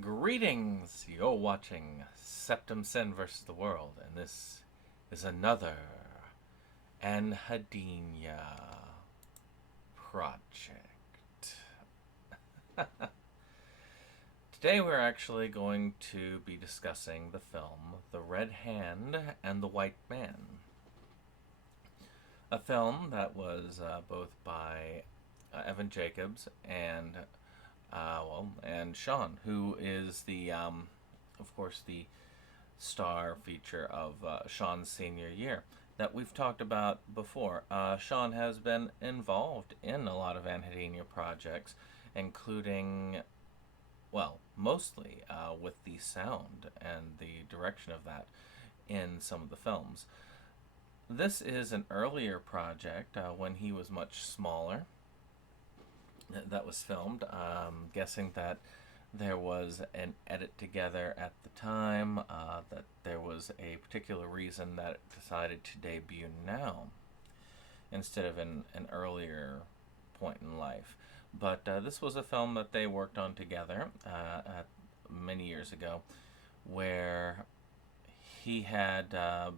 Greetings! You're watching SeptumSin versus the World, and this is another Anhedenia project. Today we're actually going to be discussing the film The Red Hand and the White Man. A film that was both by Evan Jacobs and Sean, who is of course, the star feature of Sean's senior year that we've talked about before. Sean has been involved in a lot of Anhedenia projects, including, well, mostly with the sound and the direction of that in some of the films. This is an earlier project when he was much smaller that was filmed. Guessing that there was an edit together at the time, that there was a particular reason that it decided to debut now instead of in an earlier point in life. But this was a film that they worked on together many years ago, where he had, I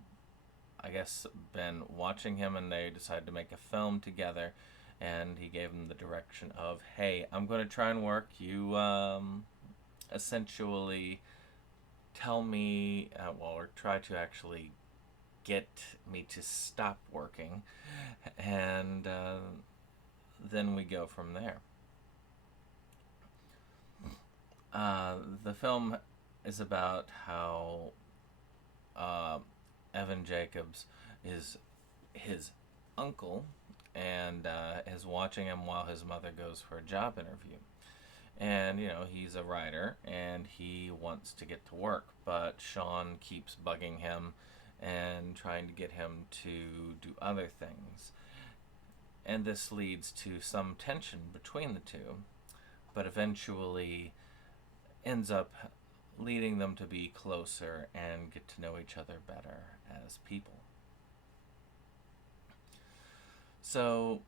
guess, been watching him, and they decided to make a film together. And he gave him the direction of, hey, I'm going to try and work. You essentially tell me, or try to actually get me to stop working. And then we go from there. The film is about how Evan Jacobs is his uncle and is watching him while his mother goes for a job interview. And, he's a writer and he wants to get to work, but Sean keeps bugging him and trying to get him to do other things. And this leads to some tension between the two, but eventually ends up leading them to be closer and get to know each other better as people. So,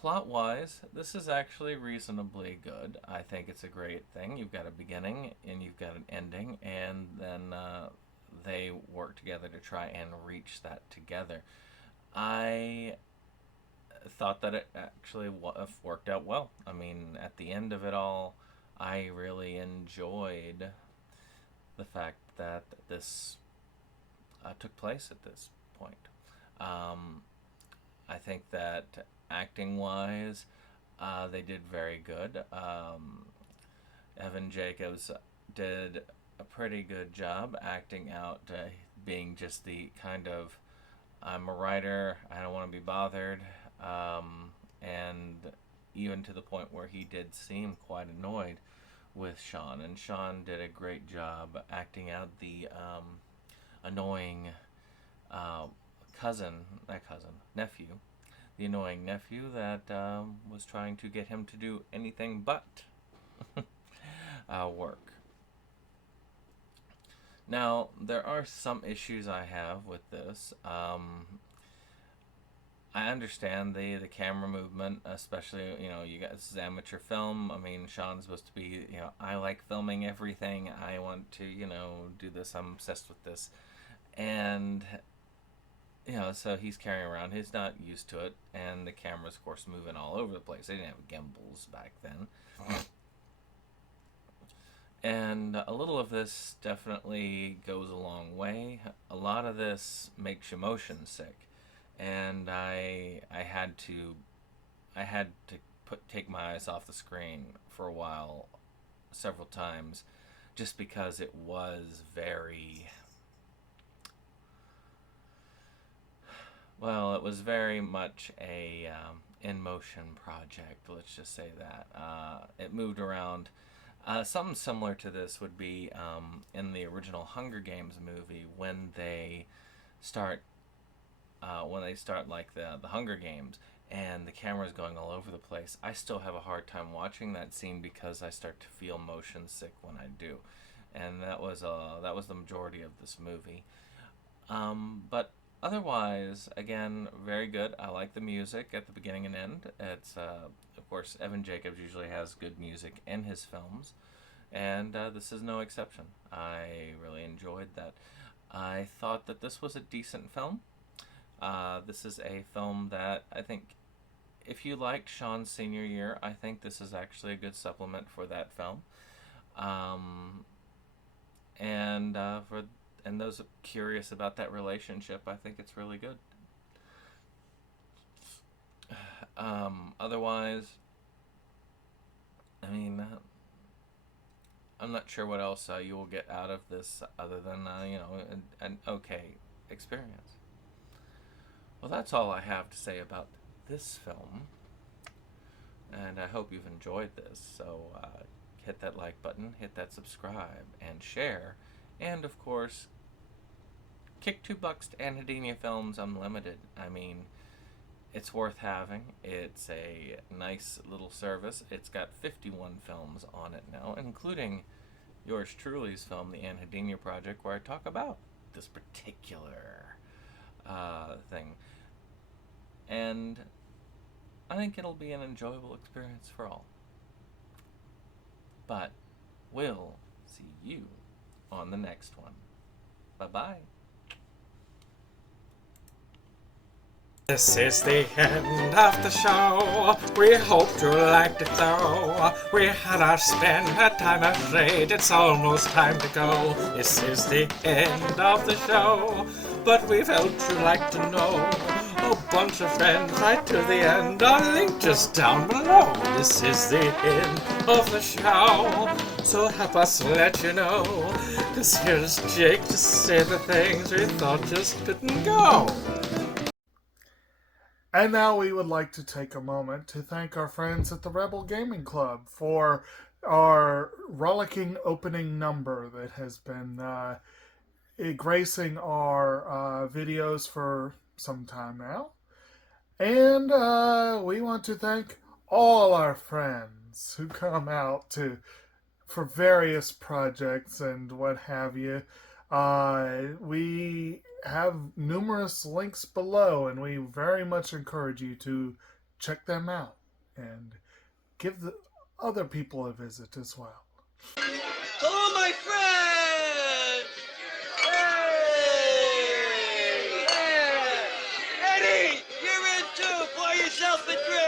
plot-wise, this is actually reasonably good. I think it's a great thing. You've got a beginning and you've got an ending, and then they work together to try and reach that together. I thought that it actually worked out well. I mean, at the end of it all, I really enjoyed the fact that this took place at this point. I think that acting-wise, they did very good. Evan Jacobs did a pretty good job acting out, being just the kind of, I'm a writer, I don't want to be bothered, and even to the point where he did seem quite annoyed with Sean. And Sean did a great job acting out the annoying nephew, the annoying nephew that was trying to get him to do anything but work. Now, there are some issues I have with this. I understand the camera movement, especially, you got, this is amateur film. I mean, Sean's supposed to be, I like filming everything. I want to, do this. I'm obsessed with this. And so he's carrying around. He's not used to it, and the camera's, of course, moving all over the place. They didn't have gimbals back then. And a little of this definitely goes a long way. A lot of this makes you motion sick, and I had to take my eyes off the screen for a while, several times, just because it was very. Well, it was very much a in-motion project, let's just say that. It moved around. Something similar to this would be in the original Hunger Games movie when they start when they start like the Hunger Games and the camera's going all over the place, I still have a hard time watching that scene because I start to feel motion sick when I do, and that was the majority of this movie. But otherwise, again, very good. I like the music at the beginning and end. It's of course, Evan Jacobs usually has good music in his films, and this is no exception. I really enjoyed that. I thought that this was a decent film. This is a film that I think, if you liked Sean's senior year, I think this is actually a good supplement for that film. And those curious about that relationship, I think it's really good. Otherwise, I mean, I'm not sure what else you will get out of this other than, an okay experience. Well, that's all I have to say about this film. And I hope you've enjoyed this. So hit that like button, hit that subscribe, and share. And, of course, kick $2 to Anhedenia Films Unlimited. I mean, it's worth having. It's a nice little service. It's got 51 films on it now, including yours truly's film, The Anhedenia Project, where I talk about this particular thing. And I think it'll be an enjoyable experience for all. But we'll see you on the next one. Bye-bye. This is the end of the show. We hope you liked it though. We had our spend, had time afraid. It's almost time to go. This is the end of the show. But we felt you'd like to know. A bunch of friends right to the end. Our link just down below. This is the end of the show. So help us let you know. 'Cause here's Jake to say the things we thought just couldn't go. And now we would like to take a moment to thank our friends at the Rebel Gaming Club for our rollicking opening number that has been gracing our videos for some time now. And we want to thank all our friends who come out for various projects and what have you. We have numerous links below, and we very much encourage you to check them out and give the other people a visit as well. Hello, my friends! Hey! Yeah! Eddie, you're in too! Pour yourself a drink!